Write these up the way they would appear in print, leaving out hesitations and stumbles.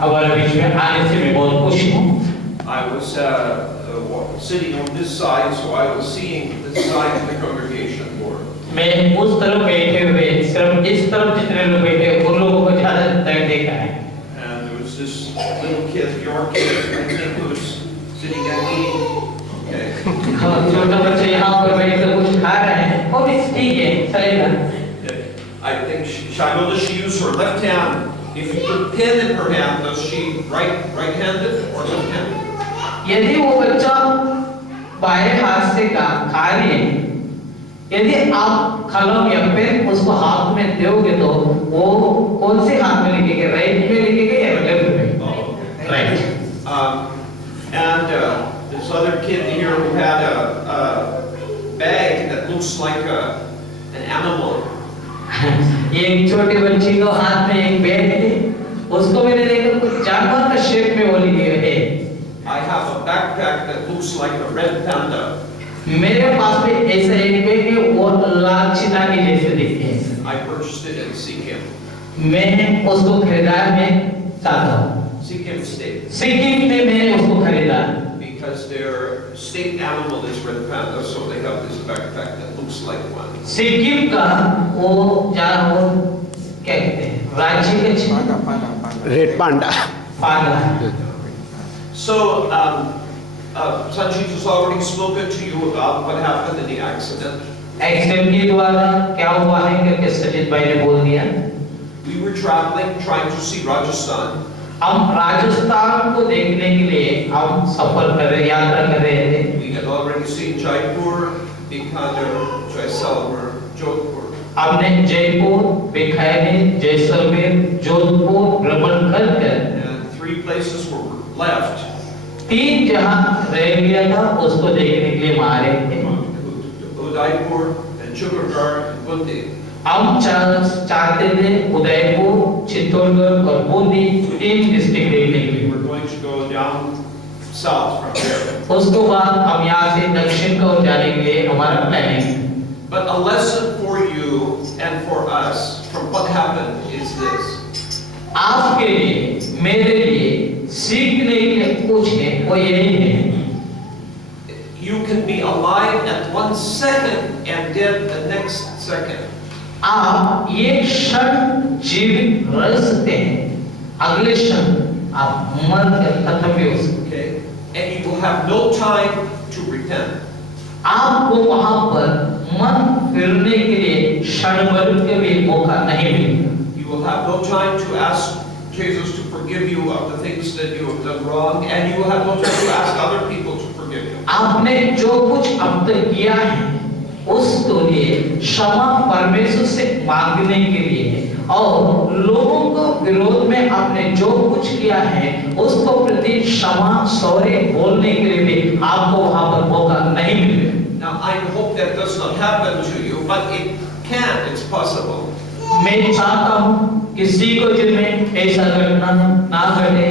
हमारे बीच में आने से मैं बहुत खुश हूँ। I was sitting on this side, so I was seeing this side of the congregation more. मैं उस तरफ बैठे हुए सिर्फ इस तरफ जितने लोग बैठे उन लोगों को ज़्यादा तक देखा है। And there was this little kid, your kid, I think, who was sitting at eating. Okay. छोटा बच्चा यहाँ पर बैठ कर कुछ खा रहे हैं, वो भी ठीक है, चलेगा। I think I know that she used her left hand. If you put a pen in her hand, does she right-handed or left-handed? यदि वो बच्चा बाएं हाथ से खा रही है, यदि आप कलम या पेन उसको हाथ में दोगे तो वो कौन से हाथ में लिखेगा, राइट में लिखेगा या लेफ्ट में? Right. And this other kid here who had a bag that looks like an animal. एक छोटे बच्ची को हाथ में एक बैग है, उसको मैंने देखा कुछ जानवर का शेप में वो लिए है। I have a backpack that looks like a red panda. मेरे पास भी ऐसा एक बैग है, वो लाल चीता के जैसे दिखते हैं। I purchased it in Sikkim. मैं उसको खरीदा में चाहता हूँ। Sikkim State. सिक्किम में मैंने उसको खरीदा। Because their state animal is red panda, so they have this backpack that looks like one. Sikkim का वो जानवर क्या कहते हैं, राज्य का red panda. Panda. So, Sanjeev has already spoken to you about what happened in the accident. Accident के द्वारा क्या हुआ है करके सचित भाई ने बोल दिया। We were traveling, trying to see Rajasthan. हम राजस्थान को देखने के लिए हम सफर कर रहे, यात्रा कर रहे थे। We had already seen Jaipur, Bikaner, Jaisalmer, Jodhpur. हमने जयपुर, बीकानेर, जैसलमेर, जोधपुर भ्रमण कर And 3 places were left. 3 जहां रह गया था उसको देखने के लिए हमारे थे। Udaipur and Chittorgarh and Bundi. हम चाहते थे उदयपुर, चित्तौड़गढ़ और बूंदी 3 डिस्ट्रिक्ट देखने के We लिए। were going to go down south from there. उसके बाद हम यहाँ से दक्षिण को जाने के लिए हमारा प्लानिंग है। But a lesson for you and for us from what happened is this. आपके लिए, मेरे लिए सीखने के लिए कुछ है, वो यही है। You can be alive at 1 second and dead the next second. आप ये क्षण जीवित रह सकते हैं, अगले क्षण आप मर कर खत्म भी हो सकते हैं। Okay? And you will have no time to repent. आपको वहां पर मन फिरने के लिए क्षण भर के भी मौका नहीं मिलेगा। You will have no time to ask Jesus to forgive you of the things that you have done wrong, and you will have no time to ask other people to forgive you. आपने जो कुछ अब तक किया है उसके लिए क्षमा परमेश्वर से मांगने के लिए, और लोगों को विरोध में आपने जो कुछ किया है उसको प्रति क्षमा सॉरी बोलने के लिए भी आपको वहां पर मौका नहीं मिलेगा। Now, I hope that does not happen to you, but it can, it's possible. मैं चाहता हूँ किसी को जिनमें ऐसा घटना ना घटे,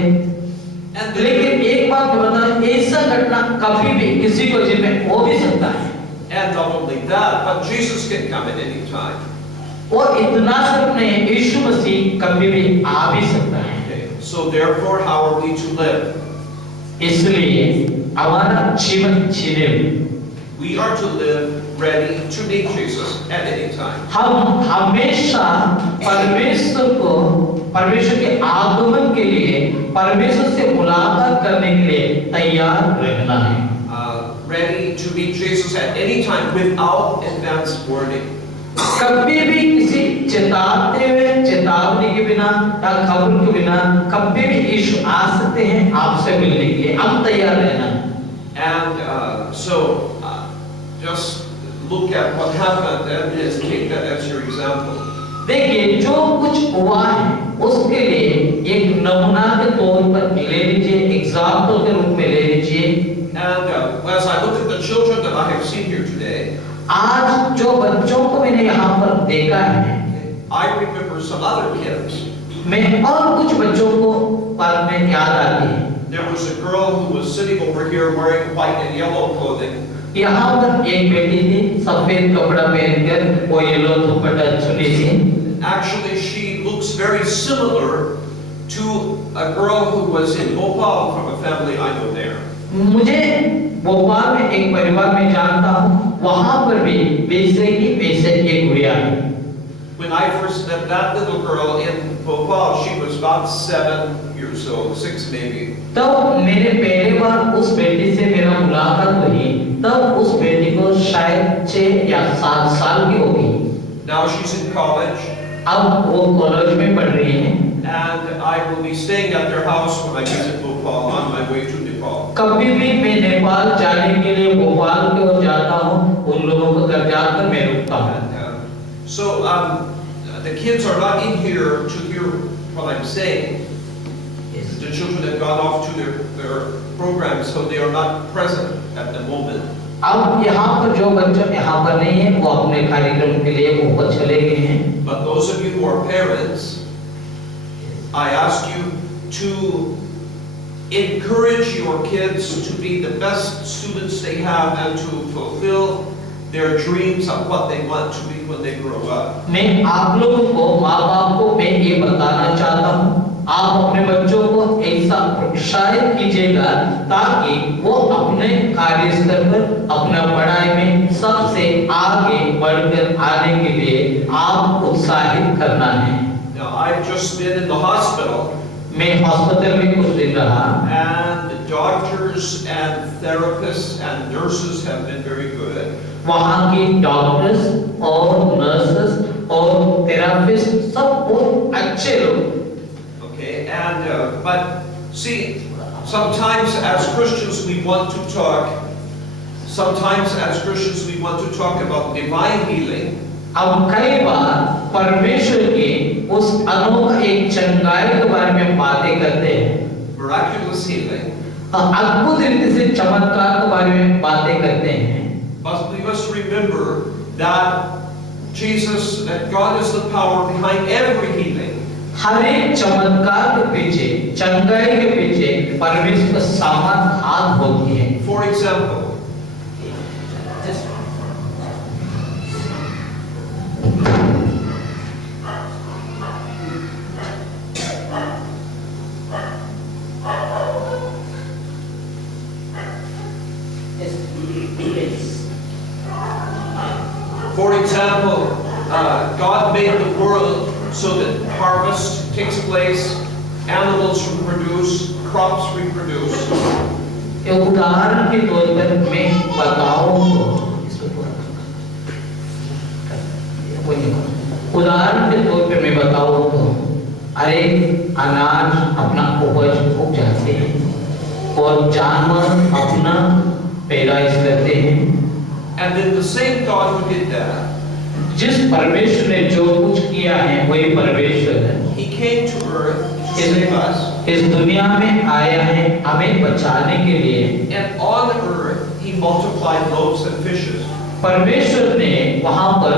And लेकिन एक बात बता, ऐसा घटना कभी भी किसी को जिनमें हो भी सकता है। not only that, but Jesus can come at any time. और इतना सिर्फ नहीं, यीशु मसीह कभी भी आ भी सकता है। Okay. So therefore, how are we to live? इसलिए हमारा जीवन जीने We are to live ready to meet Jesus at any time. हम हमेशा परमेश्वर के आगमन के लिए, परमेश्वर से मुलाकात करने के लिए तैयार रहना है। Ready to meet Jesus at any time without advance warning. कभी भी किसी चेतावनी के बिना या खबर के बिना कभी भी यीशु आ सकते हैं आपसे मिलने के लिए, हम तैयार रहना। And so just look at what happened and just take that as your example. देखिए जो कुछ हुआ है उसके लिए एक नमूना के तौर पर ले लीजिए, एग्जाम्पल के रूप में ले लीजिए। And as I look at the children that I have seen here today, आज जो बच्चों को मैंने यहाँ पर देखा है, I remember some other kids. मैं और कुछ बच्चों को बाद में याद आती है। There was a girl who was sitting over here wearing white and yellow clothing. यहाँ पर एक बेटी थी सफेद कपड़ा पहनकर, वो येलो दुपट्टा चुनी थी। Actually, she looks very similar to a girl who was in Bhopal from a family I know there. मुझे भोपाल में एक परिवार में जानता हूँ, वहाँ पर भी वैसे एक गुड़िया है। When I first met that little girl in Bhopal, she was about 7 years old, 6 maybe. तब मेरे पहले बार उस बेटी से मेरा मुलाकात हुई, तब उस बेटी को शायद 6 या 7 साल की होगी। Now she's in college. अब वो कॉलेज में पढ़ रही है। And I will be staying at their house when I visit Bhopal on my way to Nepal. कभी भी मैं नेपाल जाने के लिए भोपाल की ओर जाता हूँ, उन लोगों को घर जाकर मैं रुकता हूँ। So the kids are not in here to hear what I'm saying. The children have gone off to their programs, so they are not present at the moment. अब यहाँ पर जो बच्चे यहाँ पर नहीं है, वो अपने कार्यक्रम के लिए ऊपर चले गए हैं। But those of you who are parents, I ask you to encourage your kids to be the best students they have and to fulfill their dreams of what they want to be when they grow up. मैं आप लोगों को, माँ बाप को मैं ये बताना चाहता हूँ, आप अपने बच्चों को ऐसा प्रोत्साहित कीजिएगा ताकि वो अपने कार्यस्थल पर, अपना पढ़ाई में सबसे आगे बढ़कर आने के लिए आप उत्साहित करना है। Now I've just been in the hospital. मैं हॉस्पिटल में कुछ दिन रहा। And the doctors and therapists and nurses have been very good. वहाँ की डॉक्टर्स और नर्सेस और थेरेपिस्ट सब बहुत अच्छे लोग। Okay, and but see, sometimes as Christians we want to talk. Sometimes as Christians we want to talk about divine healing. अब कई बार परमेश्वर के उस अनोखा एक चंगाई के बारे में बातें करते हैं। Miraculous healing. अद्भुत रीति से चमत्कार के बारे में बातें करते हैं। But we must remember that Jesus, that God is the power behind every healing. हर एक चमत्कार के पीछे, चंगाई के पीछे परमेश्वर का सामर्थ हाथ होती है। For example, God made the world so that harvest takes place, animals reproduce, crops reproduce. उदाहरण के तौर पर मैं बताऊं उदाहरण के तौर पे मैं बताऊं तो अरे अनाज अपना उपज उग जाते हैं और जानवर अपना पैदाइश करते हैं। And then the same God who did that, जिस परमेश्वर ने जो कुछ किया है वही परमेश्वर है। He came to earth to save us. इस दुनिया में आया है हमें बचाने के लिए। And on earth He multiplied loaves and fishes. परमेश्वर ने वहाँ पर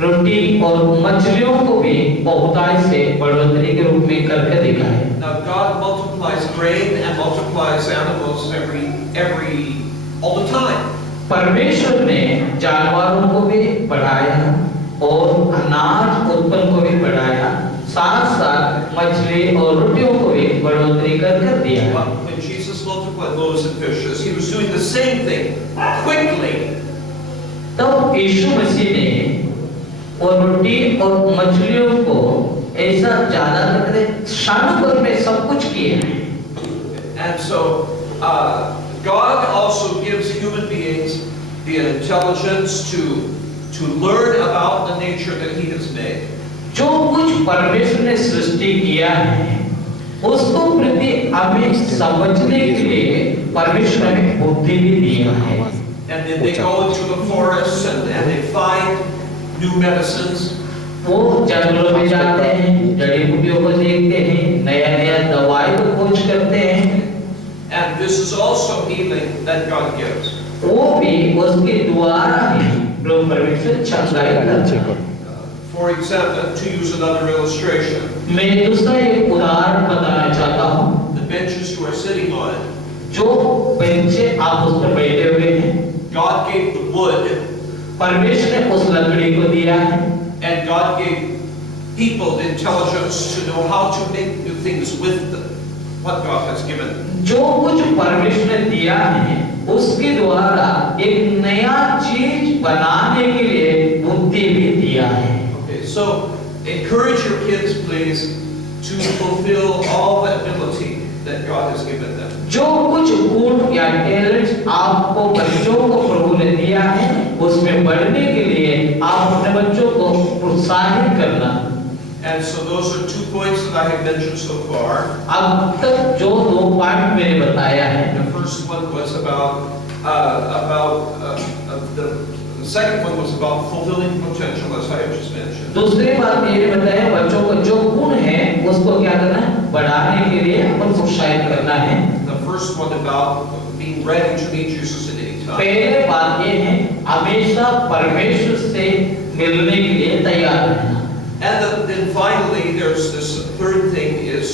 रोटी और मछलियों को भी बहुतायत से बढ़ोतरी के रूप में करके दिखाया। Now God multiplies grain and multiplies animals all the time. परमेश्वर ने जानवरों को भी बढ़ाया और अनाज उत्पन्न को भी बढ़ाया, साथ साथ मछली और रोटियों को भी बढ़ोतरी कर दिया। But when Jesus multiplied loaves and fishes, He was doing the same thing quickly. तब यीशु मसीह ने और रोटी और मछलियों को ऐसा ज्यादा करके क्षण भर में सब कुछ किया। And so God also gives human beings the intelligence to learn about the nature that He has made. जो कुछ परमेश्वर ने सृष्टि किया है उसको प्रति हमें समझने के लिए परमेश्वर ने बुद्धि भी दिया है। And then they go into the forests and they find new medicines. वो जंगलों में जाते हैं, जड़ी बूटियों को देखते हैं, नया दवाई को खोज करते हैं। And this is also healing that God gives. वो भी उसके द्वारा ही जो परमेश्वर चंगाई करता है। For example, to use another illustration. मैं दूसरा एक उदाहरण बताना चाहता हूँ। The benches you are sitting on. जो बेंचे आप उस पर बैठे हुए हैं। God gave the wood. परमेश्वर ने उस लकड़ी को दिया है। And God gave people the intelligence to know how to make new things with them. what God has given. जो कुछ परमेश्वर ने दिया है उसके द्वारा एक नया चीज बनाने के लिए बुद्धि भी दिया है। Okay, so encourage your kids, please, to fulfill all the ability that God has given them. जो कुछ गुण या टैलेंट आपको बच्चों को प्रभु ने दिया है उसमें बढ़ने के लिए आप अपने बच्चों को प्रोत्साहित करना। And so those are 2 points that I have mentioned so far. अब तक जो 2 पॉइंट मैंने बताया है, The first one was the second one was about fulfilling potential, as I have just mentioned. दूसरी बात ये बताया बच्चों को जो गुण है उसको क्या करना है, बढ़ाने के लिए अपन प्रोत्साहित करना है। The first one about being ready to meet Jesus at any time. पहले बात ये है हमेशा परमेश्वर से मिलने के लिए तैयार रहना। And then finally, there's this third thing is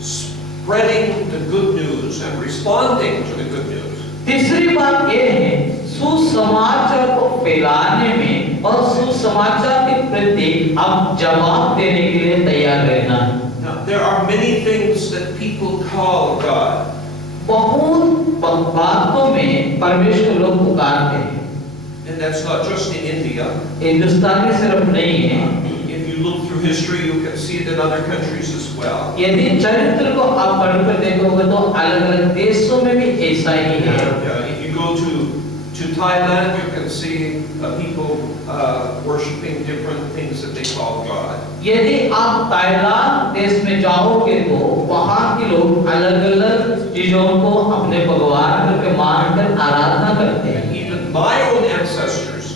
spreading the good news and responding to the good news. तीसरी बात ये है सुसमाचार को फैलाने में और सुसमाचार के प्रति आप जवाब देने के लिए तैयार रहना। Now, there are many things that people call God. बहुत बातों में परमेश्वर लोग पुकारते हैं। And that's not just in India. Hindustan में सिर्फ नहीं है। If you look through history, you can see it in other countries as well. यदि चरित्र को आप पढ़कर देखोगे तो अलग-अलग देशों में भी ऐसा ही है। If you go to Thailand, you can see people worshiping different things that they call God. यदि आप ताइवान देश में जाओगे तो वहाँ के लोग अलग-अलग चीजों को अपने भगवान करके मानकर आराधना करते हैं। Even my own ancestors,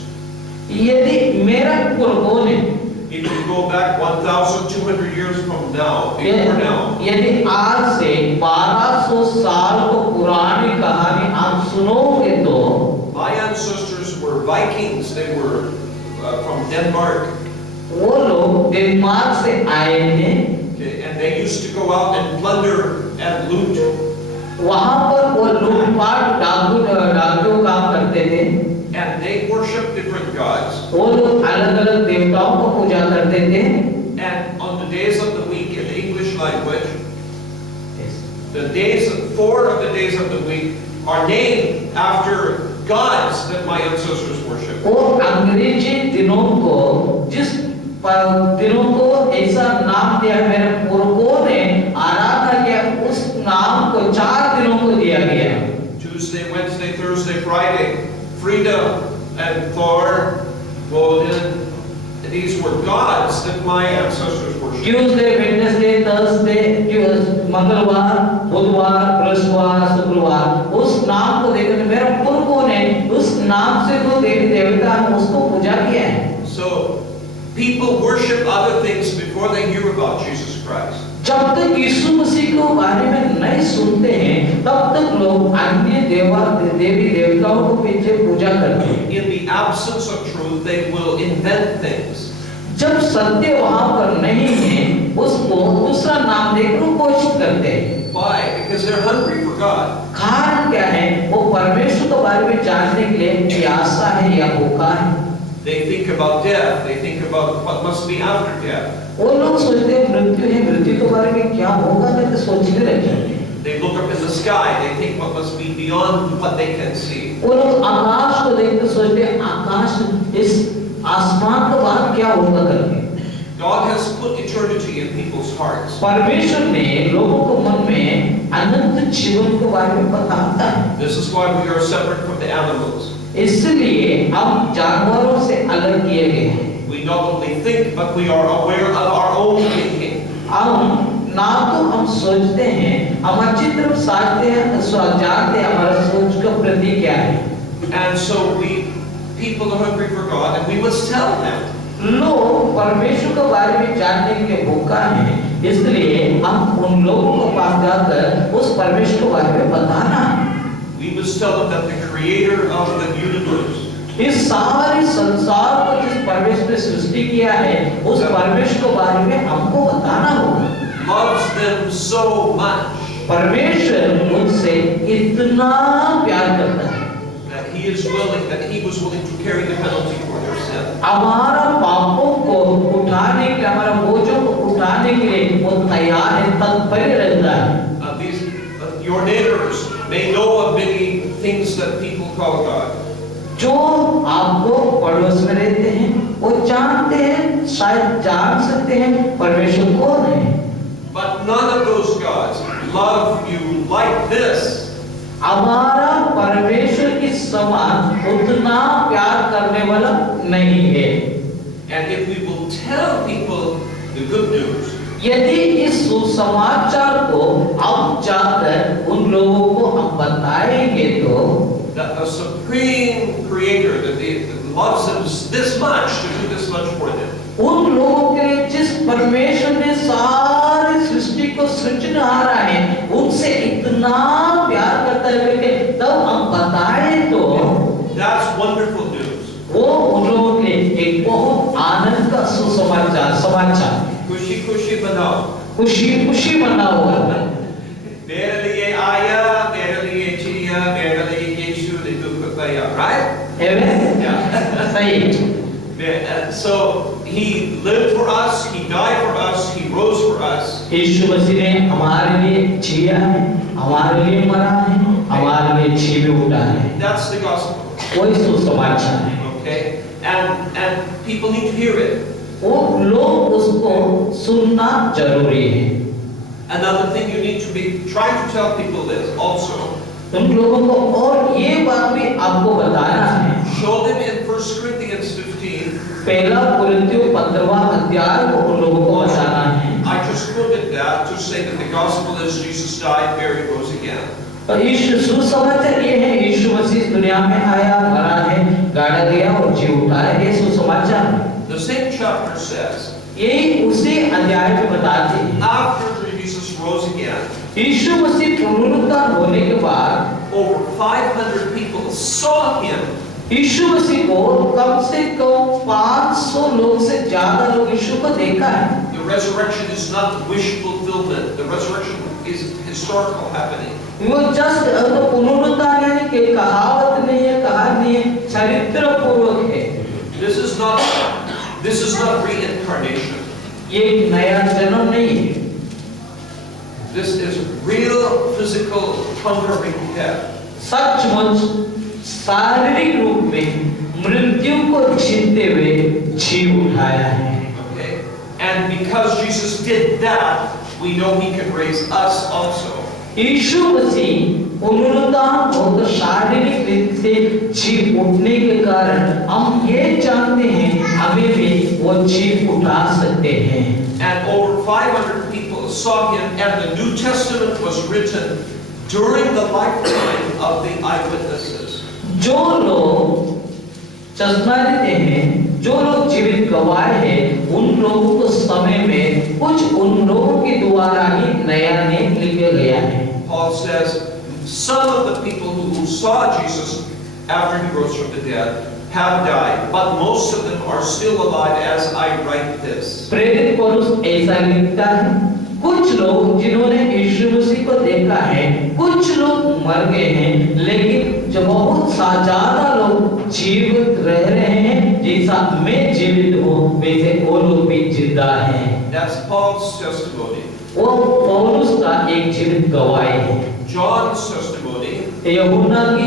यदि मेरा पूर्वजों ने if you go back 1,200 years from now, before now, यदि आज से 1200 साल को पुरानी कहानी आप सुनोगे तो my ancestors were Vikings. They were from Denmark. वो लोग डेनमार्क से आए थे। Okay, and they used to go out and plunder and loot. वहाँ पर वो लूटपाट डाकुओं काम करते थे। And they worship different gods. वो लोग अलग-अलग देवताओं को पूजा करते थे। And on the days of the week in the English language, the days, 4 of the days of the week are named after gods that my ancestors worship. वो अंग्रेजी दिनों को जिस दिनों को ऐसा नाम दिया मेरे पूर्वजों ने आराधना किया उस नाम को 4 दिनों को दिया गया। Tuesday, Wednesday, Thursday, Friday, Frida and Thor, Woden. These were gods that my ancestors worshipped. Tuesday, Wednesday, Thursday, मंगलवार, बुधवार, बृहस्पतिवार, शुक्रवार उस नाम को देखकर मेरे पूर्वजों ने उस नाम से जो देवी देवता हैं उसको पूजा किया है। So people worship other things before they hear about Jesus Christ. जब तक यीशु मसीह को बारे में नहीं सुनते हैं तब तक लोग अन्य देवी देवताओं को पीछे पूजा करते हैं। In the absence of truth, they will invent things. जब सत्य वहाँ पर नहीं है उसको दूसरा नाम देकर कोशिश करते हैं। Why? Because they're hungry for God. कारण क्या है? वो परमेश्वर के बारे में जानने के लिए प्यासा है या भूखा है। They think about death. They think about what must be after death. वो लोग सोचते हैं मृत्यु है, मृत्यु के बारे में क्या होगा करके सोचने लगते हैं। They look up in the sky. They think what must be beyond what they can see. वो लोग आकाश को देखकर सोचते हैं आकाश इस आसमान के बाद क्या होगा करके। God has put eternity in people's hearts. परमेश्वर ने लोगों को मन में अनंत जीवन के बारे में बताता है। This is why we are separate from the animals. इसलिए हम जानवरों से अलग किए गए हैं। We not only think, but we are aware of our own thinking. हम ना तो हम सोचते हैं, हम अच्छी तरह जानते हैं हमारा सोच का प्रति क्या है। And so people are hungry for God, and we must tell them. लोग परमेश्वर के बारे में जानने के लिए भूखा हैं, इसलिए हम उन लोगों को पास जाकर उस परमेश्वर के बारे में बताना। We must tell them that the Creator of the universe, इस सारे संसार को जिस परमेश्वर ने सृष्टि किया है, उस परमेश्वर के बारे में हमको बताना होगा। loves them so much परमेश्वर उनसे इतना प्यार करता है that He was willing to carry the penalty for their sin. हमारा पापों को उठाने के लिए, हमारा बोझों को उठाने के लिए वो तैयार है, तत्पर रहता है। Your neighbors may know of many things that people call God. जो आपको पड़ोस में रहते हैं वो जानते हैं, शायद जान सकते हैं परमेश्वर कौन है, But none of those gods love you like this. हमारा परमेश्वर के समान उतना प्यार करने वाला नहीं है। And if we will tell people the good news, यदि इस सुसमाचार को हम जाकर उन लोगों को हम बताएंगे तो that the supreme creator that loves them this much to do this much for them, उन लोगों के लिए जिस परमेश्वर ने सारी सृष्टि को सृजनहारा है उनसे इतना प्यार करता है कि तब हम बताएं तो that's wonderful news. वो उन लोगों के लिए एक बहुत आनंद का सुसमाचार समाचार, खुशी खुशी बनाओ, खुशी खुशी मनाओ। मेरे लिए आया, मेरे लिए जिया, मेरे लिए यीशु ने दुख पाया, right? Amen? Yeah. सही। And so he lived for us, he died for us, he rose for us. यीशु मसीह ने हमारे लिए जिया है, हमारे लिए मरा है, हमारे लिए जी भी उठा है। That's the gospel. वही सुसमाचार है। Okay? And people need to hear it. वो लोग उसको सुनना जरूरी है। Another thing you need to be trying to tell people this also. उन लोगों को और ये बात भी आपको बताना है। Show them in 1 Corinthians 15. पहला कुरिन्थियों 15वां अध्याय को उन लोगों को बताना है। I just quoted that to say that the gospel is Jesus died, buried, rose again. और यीशु सुसमाचार ये है, यीशु मसीह दुनिया में आया, मरा है, गाड़ा गया और जी उठा है, ये सुसमाचार है। The same chapter says, यही उसी अध्याय में बताते हैं। after Jesus rose again, यीशु मसीह पुनरुत्थान होने के बाद over 500 people saw him. यीशु मसीह को कम से कम 500 लोग से ज्यादा लोग यीशु को देखा है। The resurrection is not wish fulfillment. The resurrection is historical happening. वो जस्ट पुनरुत्थान यानी कि कहावत नहीं है, कहानी नहीं है, चरित्र पूर्वक है। This is not reincarnation. ये नया जन्म नहीं है। This is real physical conquering death. सचमुच शारीरिक रूप में मृत्यु को जीतते हुए जी उठाया है। Okay? And because Jesus did that, we know he can raise us also. यीशु मसीह पुनरुत्थान होकर शारीरिक रूप से जी उठने के कारण हम ये जानते हैं हमें भी वो जी उठा सकते हैं। And over 500 people saw him, and the New Testament was written during the lifetime of the eyewitnesses. जो लोग चश्मा देते हैं, जो लोग जीवित गवाह हैं, उन लोगों को समय में कुछ उन लोगों के द्वारा ही नया नियम लिखा गया है। Paul says, some of the people who saw Jesus after he rose from the dead have died, but most of them are still alive as I write this. प्रेरित पौलुस ऐसा लिखता है, कुछ लोग जिन्होंने यीशु मसीह को देखा है, कुछ लोग मर गए हैं, लेकिन जो बहुत ज्यादा लोग जीवित रह रहे हैं, जैसा मैं जीवित हूँ वैसे वो लोग भी जिंदा हैं। That's Paul's testimony. वो पौलुस का एक जीवित गवाही है। John's testimony यूहन्ना की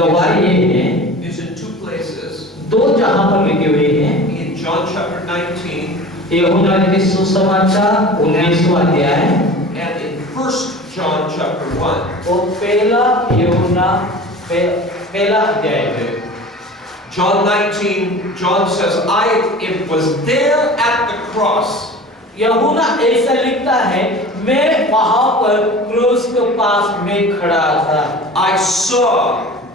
गवाही है is in two places. दो जगह पर लिखे हुए हैं। In John chapter 19 यूहन्ना की सुसमाचार 19वां अध्याय and in 1 John chapter 1. और पहला यूहन्ना पहला अध्याय है। John 19, John says, I was there at the cross. यूहन्ना ऐसा लिखता है, मैं वहां पर क्रूस के पास में खड़ा था। I saw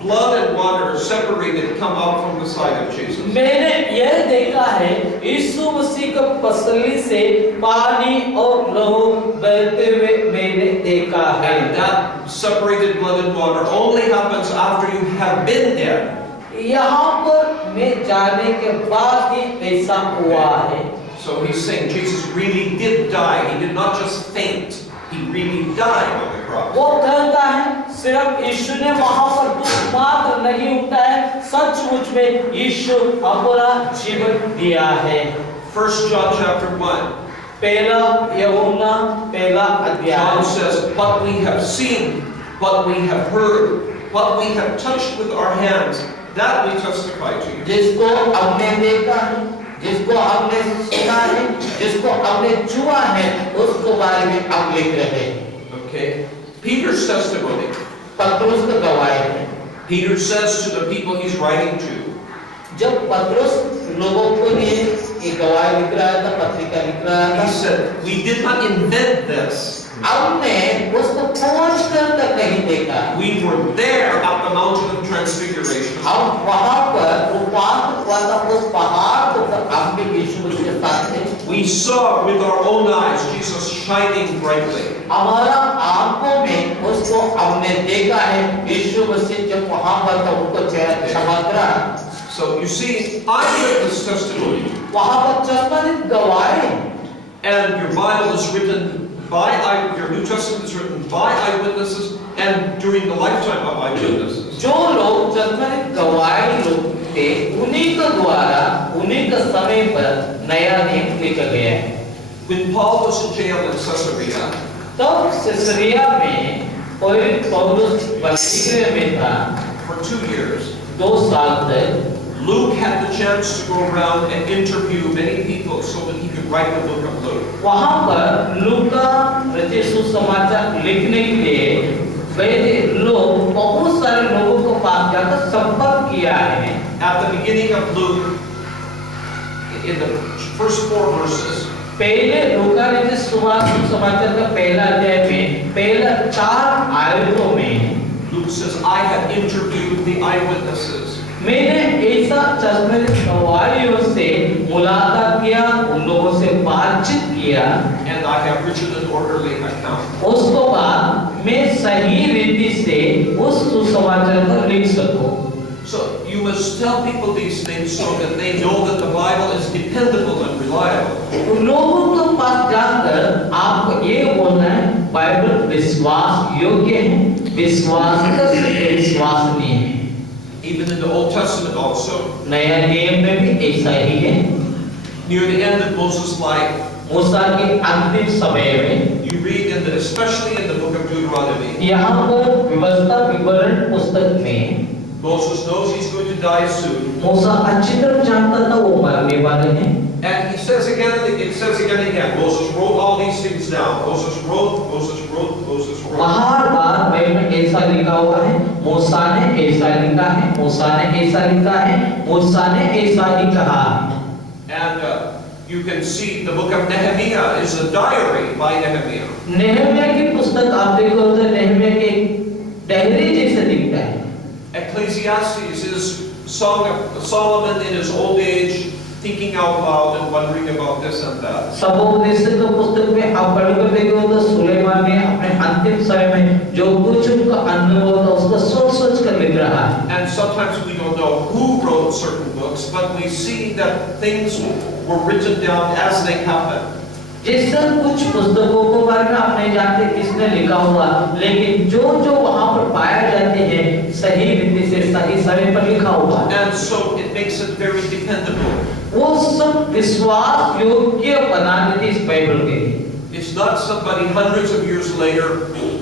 blood and water separated come out from the side of Jesus. मैंने यह देखा है, यीशु मसीह के पसली से पानी और लहू बहते हुए मैंने देखा है। And that separated blood and water only happens after you have been there. यहाँ पर मैं जाने के बाद ही ऐसा हुआ है। So he's saying Jesus really did die. He did not just faint. He really died on the cross. वो कहता है सिर्फ यीशु ने वहां पर दुख मात्र नहीं उठाया, सचमुच में यीशु अपना जीवन दिया है। 1 John chapter 1. पहला यूहन्ना पहला अध्याय John says, what we have seen, what we have heard, what we have touched with our hands, that we testify to you. जिसको हमने देखा है, जिसको हमने सुना है, जिसको हमने छुआ है, उसको बारे में हम लिख रहे हैं। Okay? Peter's testimony. पतरस का गवाही है। Peter says to the people he's writing to, जब पतरस लोगों को लिए एक गवाही लिख रहा था, पत्रिका लिख रहा he था, said, we did not invent this. हमने उसको खोज कर तक नहीं देखा। We were there at the mountain of transfiguration. हम वहाँ पर रूपांतर हुआ था, उस पहाड़ पर हम भी यीशु मसीह के साथ थे। We saw with our own eyes Jesus shining brightly. हमारा आंखों में उसको हमने देखा है, यीशु मसीह जब वहाँ पर था उनको चेहरा चमक रहा। So you see, eyewitness testimony. वहाँ पर चश्मदीद गवाही, And your Bible is written by your New Testament is written by eyewitnesses and during the lifetime of eyewitnesses. जो लोग चश्मदीद गवाही लोग थे, उन्हीं के द्वारा उन्हीं के समय पर नया नियम लिखा गया है। When Paul was in jail in Caesarea, तब सिसरिया में पौलुस बंदीगृह में था for 2 years, 2 साल तक। Luke had the chance to go around and interview many people so that he could write the book of Luke. वहाँ पर लूका रचित सुसमाचार लिखने के लिए गए लोग बहुत सारे लोगों को पास जाकर संपर्क किया है। At the beginning of Luke, in the first 4 verses, पहले लूका रचित सुसमाचार का पहला अध्याय में पहला 4 आयतों में Luke says, I have interviewed the eyewitnesses. मैंने ऐसा चश्मदीद गवाहियों से मुलाकात किया, उन लोगों से बातचीत किया, And I have written an orderly account. उसको बाद मैं सही रीति से उस सुसमाचार को लिख सकूं। So you must tell people these things so that they know that the Bible is dependable and reliable. लोगों के पास जाकर आपको ये बोलना है, बाइबल विश्वास योग्य है, विश्वसनीय है। Even in the Old Testament also, नया नियम में भी ऐसा ही है। near the end of Moses' life, मूसा के अंतिम समय में you read especially in the book of Deuteronomy, यहाँ पर व्यवस्था विवरण पुस्तक में Moses knows he's going to die soon. मूसा अच्छी तरह जानता था वो मरने वाले हैं। And he says again and again, Moses wrote all these things down. Moses wrote. बार बार में ऐसा लिखा हुआ है, मूसा ने ऐसा लिखा है, मूसा ने ऐसा लिखा है, मूसा ने ऐसा ही कहा। And you can see the book of Nehemiah is a diary by Nehemiah. Nehemiah की पुस्तक आप देखो तो नेहमिया के डायरी जैसे दिखता है। Ecclesiastes is song of Solomon in his old age, thinking out loud and wondering about this and that. सबोपदेशक के पुस्तक में आप पढ़कर देखो तो सुलेमान ने अपने अंतिम समय में जो कुछ उनका अनुभव था उसको सोच कर लिख रहा है। And sometimes we don't know who wrote certain books, but we see that things were written down as they happened. जैसे कुछ पुस्तकों को बारे में आप नहीं जानते किसने लिखा हुआ, लेकिन जो वहाँ पर पाया जाते हैं सही रीति से सही समय पर लिखा हुआ। And so it makes it very dependable. वो सब विश्वास योग्य बना देती इस बाइबल के लिए। It's not somebody hundreds of years later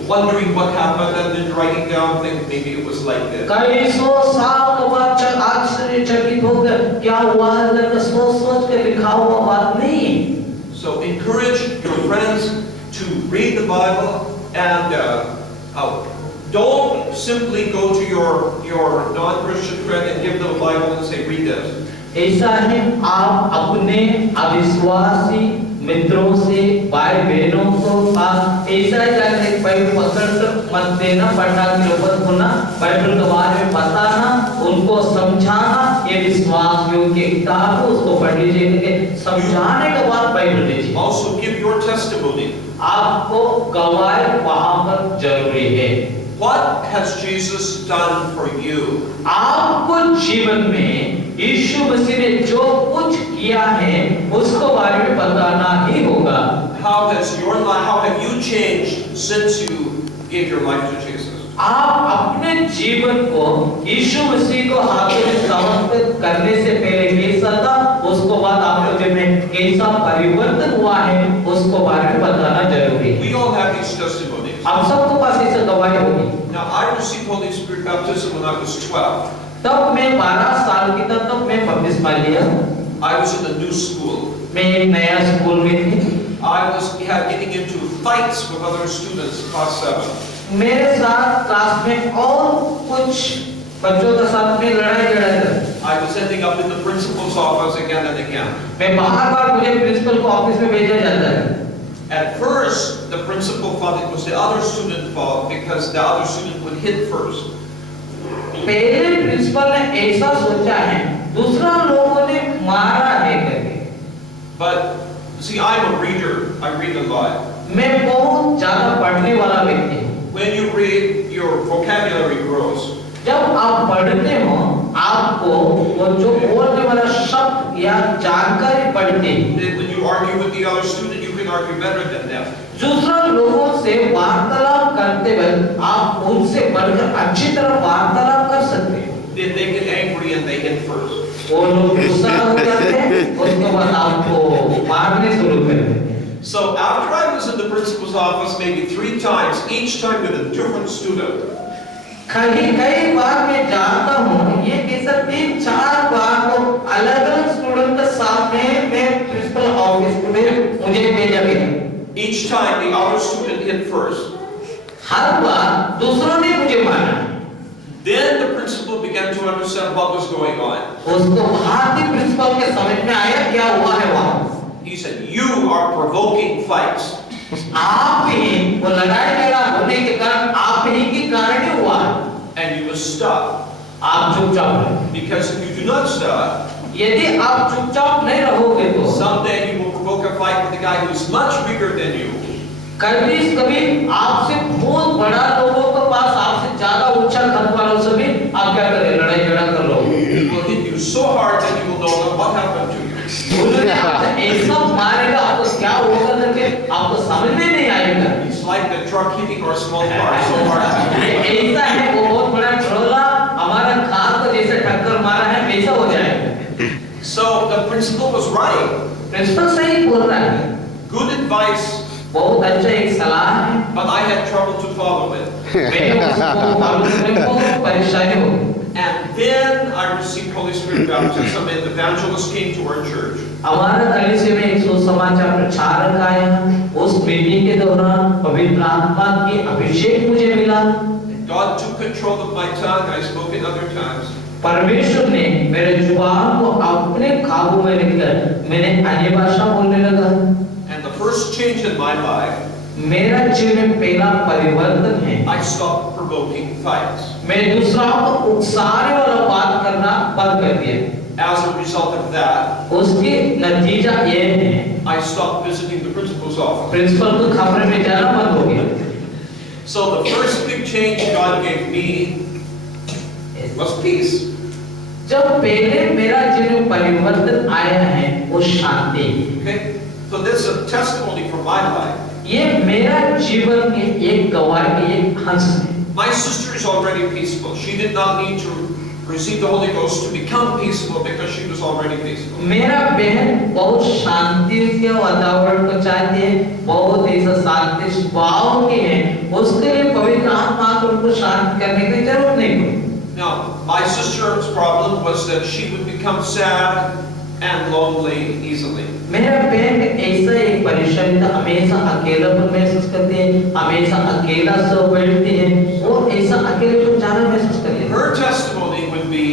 wondering what happened and then writing down things. Maybe it was like this. कई सौ साल के बाद आश्चर्यचकित होकर क्या हुआ है सोच कर लिखा हुआ बात नहीं। So encourage your friends to read the Bible and don't simply go to your non-Christian friend and give them a Bible and say, read this. ऐसा है आप अपने अविश्वासी मित्रों से भाई बहनों को ऐसा जाकर बाइबल पकड़कर मत देना, पढ़ना की नौबत होना, बाइबल के बारे में बताना, उनको समझाना, ये विश्वास योग्य किताब है उसको पढ़ लीजिए, समझाने के बाद बाइबल लीजिए। Also give your testimony. आपको गवाही वहाँ पर जरूरी है। What has Jesus done for you? आपको जीवन में यीशु मसीह ने जो कुछ किया है उसको बारे में बताना ही होगा। How have you changed since you gave your life to Jesus? आप अपने जीवन को यीशु मसीह को हाथों में समर्पित करने से पहले कैसा था उसको बाद आपको जो में कैसा परिवर्तन हुआ है उसको बारे में बताना जरूरी है। We all have these testimonies. आप सबको पास ऐसे गवाही होगी। Now, I received Holy Spirit baptism when I was 12. तब मैं 12 साल की था, तब मैं बपतिस्मा लिया। I was in a new school. मैं एक नया स्कूल में थी। I was getting into fights with other students, class 7. मेरे साथ क्लास में और कुछ बच्चों के साथ में लड़ाई कर। I was ending up in the principal's office again and again. मैं बार-बार मुझे प्रिंसिपल को ऑफिस में भेजा जाता है। At first, the principal thought it was the other student's fault because the other student would hit first. पहले principal ने ऐसा सोचा है, दूसरा लोगों ने मारा है करके। But see, I'm a reader. I read a lot. मैं बहुत ज्यादा पढ़ने वाला व्यक्ति हूँ। When you read, your vocabulary grows. जब आप पढ़ते हो, आपको वो जो बोलने वाला शब्द या जानकारी बढ़ती है। When you argue with the other student, you can argue better than them. दूसरा लोगों से वार्तालाप करते वक्त आप उनसे बढ़कर अच्छी तरह वार्तालाप कर सकते हो। Then they get angry and they hit first. वो लोग गुस्सा हो जाते हैं, उसके बाद आपको मारने शुरू कर देते हैं। So after I was in the principal's office maybe 3 times, each time with a different student. कई बार मैं जानता हूँ, ये कैसा 3-4 बार को अलग-अलग स्टूडेंट के साथ में मैं प्रिंसिपल ऑफिस में मुझे भेजा गया। Each time the other student hit first. हर बार दूसरों ने मुझे मारा। Then the principal began to understand what was going on. उसको भारतीय प्रिंसिपल के समझ में आया क्या हुआ है वहाँ। He said, "You are provoking fights." आप ही वो लड़ाई झगड़ा होने के कारण आप ही के कारण ही हुआ। And you must stop. आप चुपचाप रहो। Because if you do not stop, यदि आप चुपचाप नहीं रहोगे तो someday you will provoke a fight with a guy who is much bigger than you. कभी आपसे बहुत बड़ा लोगों के पास आपसे ज्यादा ऊंचा कद वालों से भी आप क्या करें, लड़ाई झगड़ा कर लो। He will hit you so hard that you will know what happened to you. उन्होंने आपसे ऐसा मारेगा, आपको क्या होगा करके आपको समझ में नहीं आएगा। It's like the truck hitting our small car so hard. ऐसा है, वो बहुत बड़ा ट्रोला हमारा कार को जैसे टक्कर मारा है वैसा हो जाएगा। So the principal was right. Principal सही बोल रहा है। Good advice, बहुत अच्छा एक सलाह है। but I had trouble to follow it. मैंने उसको फॉलो करने में बहुत परेशानी हो गई। And then I received Holy Spirit baptism, and the evangelist came to our church. हमारा कलीसिया में एक सुसमाचार प्रचारक आया। उस मीटिंग के दौरान पवित्र आत्मा की अभिषेक मुझे मिला। God took control of my tongue. I spoke in other tongues. परमेश्वर ने मेरे जुबान को अपने काबू में लेकर मैंने अन्य भाषा बोलने लगा। And the first change in my life, मेरा जीवन में पहला परिवर्तन है। I stopped provoking fights. मैं दूसरों को उकसाने वाला बात करना बंद कर दिया। As a result of that, उसकी नतीजा ये है, I stopped visiting the principal's office. Principal को कमरे में जाना बंद हो गया। So the first big change God gave me was peace. जब पहले मेरा जीवन में परिवर्तन आया है वो शांति। Okay? So this is a testimony from my life. ये मेरा जीवन के एक गवाही के एक अंश है। My sister is already peaceful. She did not need to receive the Holy Ghost to become peaceful because she was already peaceful. मेरा बहन बहुत शांति के वातावरण को चाहती है, बहुत ऐसा शांति स्वभाव की है, उसके लिए पवित्र आत्मा को उनको शांत करने की जरूरत नहीं पड़ी। Now, my sister's problem was that she would become sad and lonely easily. मेरा बहन ऐसा एक परेशानी था, हमेशा अकेलापन महसूस करती है, हमेशा अकेला सो बैठती है, वो ऐसा अकेलेपन ज्यादा महसूस करती है। Her testimony would be,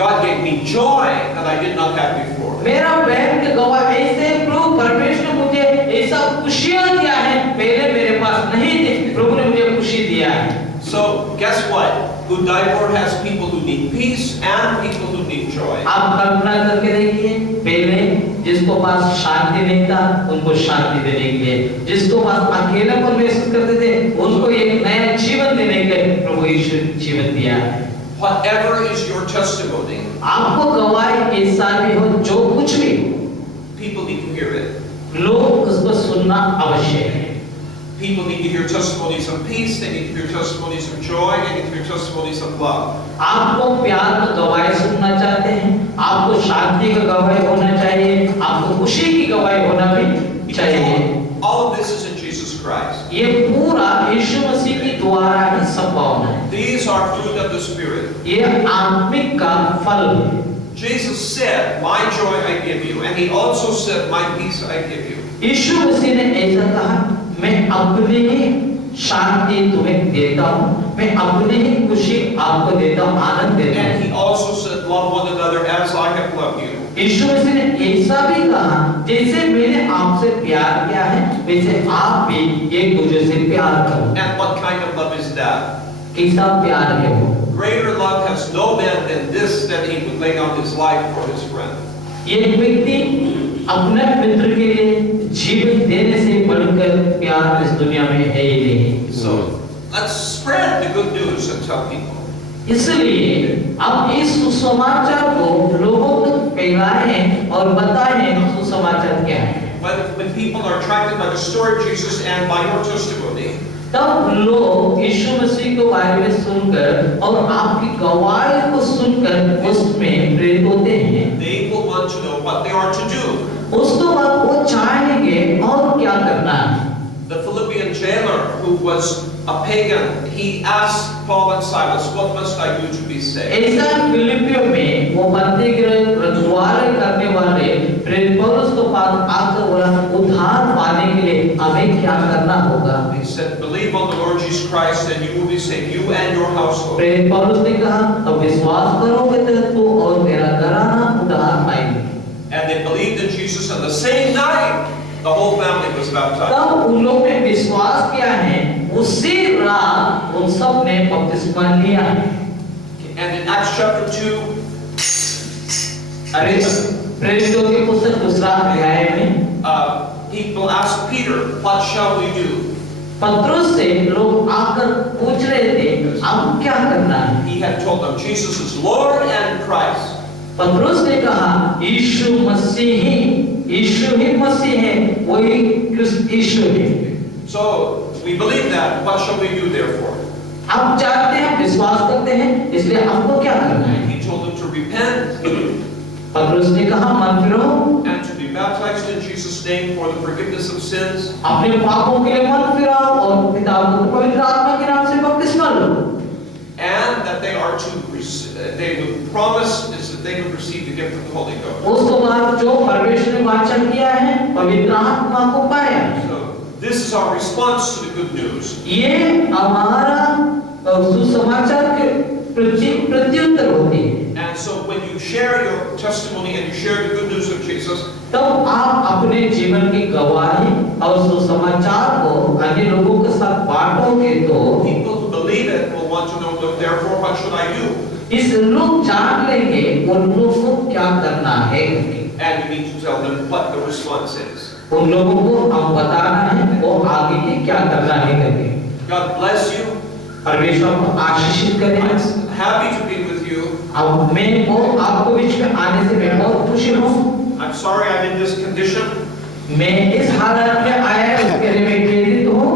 God gave me joy that I did not have before. मेरा बहन के गवाह ऐसे, प्रभु परमेश्वर मुझे ऐसा खुशियां दिया है, पहले मेरे पास नहीं थी, प्रभु ने मुझे खुशी दिया है। So, guess what? Udaipur has people who need peace and people who need joy. आप कल्पना करके देखिए, पहले जिसको पास शांति नहीं था उनको शांति देने के लिए, जिसको पास अकेलापन महसूस करते थे उनको एक नया जीवन देने के लिए प्रभु यीशु जीवन दिया है। Whatever is your testimony, आपको गवाही ऐसा भी हो, जो कुछ भी, people need to hear it. लोग उसको सुनना आवश्यक है। People need to hear testimonies of peace, they need to hear testimonies of joy, they need to hear testimonies of love. आपको प्यार का गवाही सुनना चाहते हैं, आपको शांति का गवाही होना चाहिए, आपको खुशी की गवाही होना भी चाहिए। All of this is in Jesus Christ. ये पूरा यीशु मसीह के द्वारा ही संभव है। These are fruit of the Spirit. ये आत्मिक का फल है। Jesus said, "My joy I give you," and he also said, "My peace I give you." यीशु मसीह ने ऐसा कहा, मैं अपनी ही शांति तुम्हें देता हूँ, मैं अपनी ही खुशी आपको देता हूँ, आनंद देता And हूँ। he also said, "Love one another as I have loved you." यीशु मसीह ने ऐसा भी कहा, जैसे मैंने आपसे प्यार किया है, वैसे आप भी एक दूसरे से प्यार करो। And what kind of love is that? कैसा प्यार है वो? Greater love has no man than this, that he would lay down his life for his friend. ये व्यक्ति अपने मित्र के लिए जीवन देने से बढ़कर प्यार इस दुनिया में है ही नहीं। So let's spread the good news and tell people. इसलिए अब इस सुसमाचार को लोगों तक फैलाएं और बताएं सुसमाचार क्या है। When people are attracted by the story of Jesus and by your testimony, तब लोग यीशु मसीह के बारे में सुनकर और आपकी गवाही को सुनकर उसमें प्रेरित होते हैं। they will want to know what they are to do. उसके बाद वो चाहेंगे और क्या करना है। The Philippian jailer, who was a pagan, he asked Paul and Silas, "What must I do to be saved?" ऐसा फिलिपियों में वो बंदी रखवाले करने वाले प्रेरित पौलुस के पास आकर बोला, उद्धार पाने के लिए हमें क्या करना होगा? He said, "Believe on the Lord Jesus Christ, and you will be saved, you and your household." प्रेरित पौलुस ने कहा, अब विश्वास करोगे तो तू और तेरा घराना उद्धार पाएंगे। And they believed in Jesus, and the same night, the whole family was baptized. तब उन लोगों ने विश्वास किया है, उसी रात उन सब ने बपतिस्मा लिया। And in Acts chapter 2, अरे प्रेरितों की पुस्तक दूसरा अध्याय में people asked Peter, "What shall we do?" पत्रुस से लोग आकर पूछ रहे थे, अब क्या करना है? He had told them, "Jesus is Lord and Christ." पत्रुस ने कहा, यीशु ही मसीह है, वही क्रिस्त यीशु है। So we believe that. What shall we do therefore? आप जानते हैं, विश्वास करते हैं, इसलिए आपको क्या करना है? He told them to repent पत्रुस ने कहा, मन फिरो and to be baptized in Jesus' name for the forgiveness of sins, अपने पापों के लिए मन फिराओ और पिता पवित्र आत्मा के नाम से बपतिस्मा लो। and that they are to they would promise is that they would receive the gift of the Holy Ghost. उसके बाद जो परमेश्वर ने वाचा किया है, पवित्र आत्मा को पाया। So this is our response to the good news. ये हमारा सुसमाचार के प्रत्युत्तर होती है। And so when you share your testimony and you share the good news of Jesus, तब आप अपने जीवन की गवाही और सुसमाचार को अन्य लोगों के साथ बांटोगे तो people who believe it will want to know, therefore, what should I do? इस लोग जान लेंगे उन लोगों को क्या करना है। And you need to tell them what the response is. उन लोगों को हम बताना है वो आगे की क्या करना है करके। God bless you. परमेश्वर को आशीषित करें। I'm happy to be with you. अब मैं वो आपको बीच में आने से मैं बहुत खुशी हूँ। I'm sorry I'm in this condition, मैं इस हालत में आया उसके लिए मैं खेदित हूँ।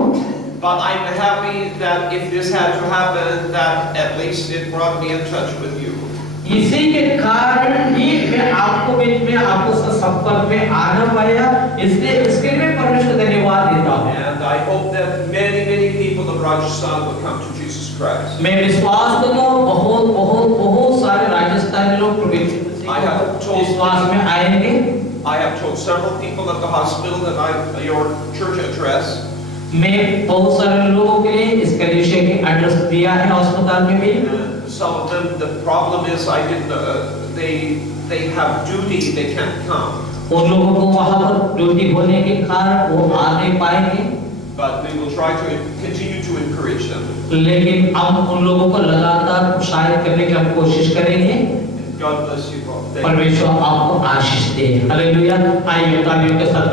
but I'm happy that if this had to happen, that at least it brought me in touch with you. इसी के कारण ही मैं आपको बीच में आपको संपर्क में आना पाया, इसलिए इसके लिए परमेश्वर को धन्यवाद देता हूँ। And I hope that many people of Rajasthan will come to Jesus Christ. मैं विश्वास करता हूँ बहुत सारे राजस्थानी लोग विश्वास में आएंगे। I have told several people at the hospital that your church address. मैं बहुत सारे लोगों के लिए इस कलीसिया की एड्रेस दिया है अस्पताल में भी। Some of them, the problem is I didn't. They have duty. They can't come. उन लोगों को वहाँ पर ड्यूटी होने के कारण वो आ नहीं पाएंगे। But we will try to continue to encourage them. लेकिन हम उन लोगों को लगातार उत्साहित करने की हम कोशिश करेंगे। God bless you all. परमेश्वर आपको आशीष दे। हालेलुया। आइए तालियों के साथ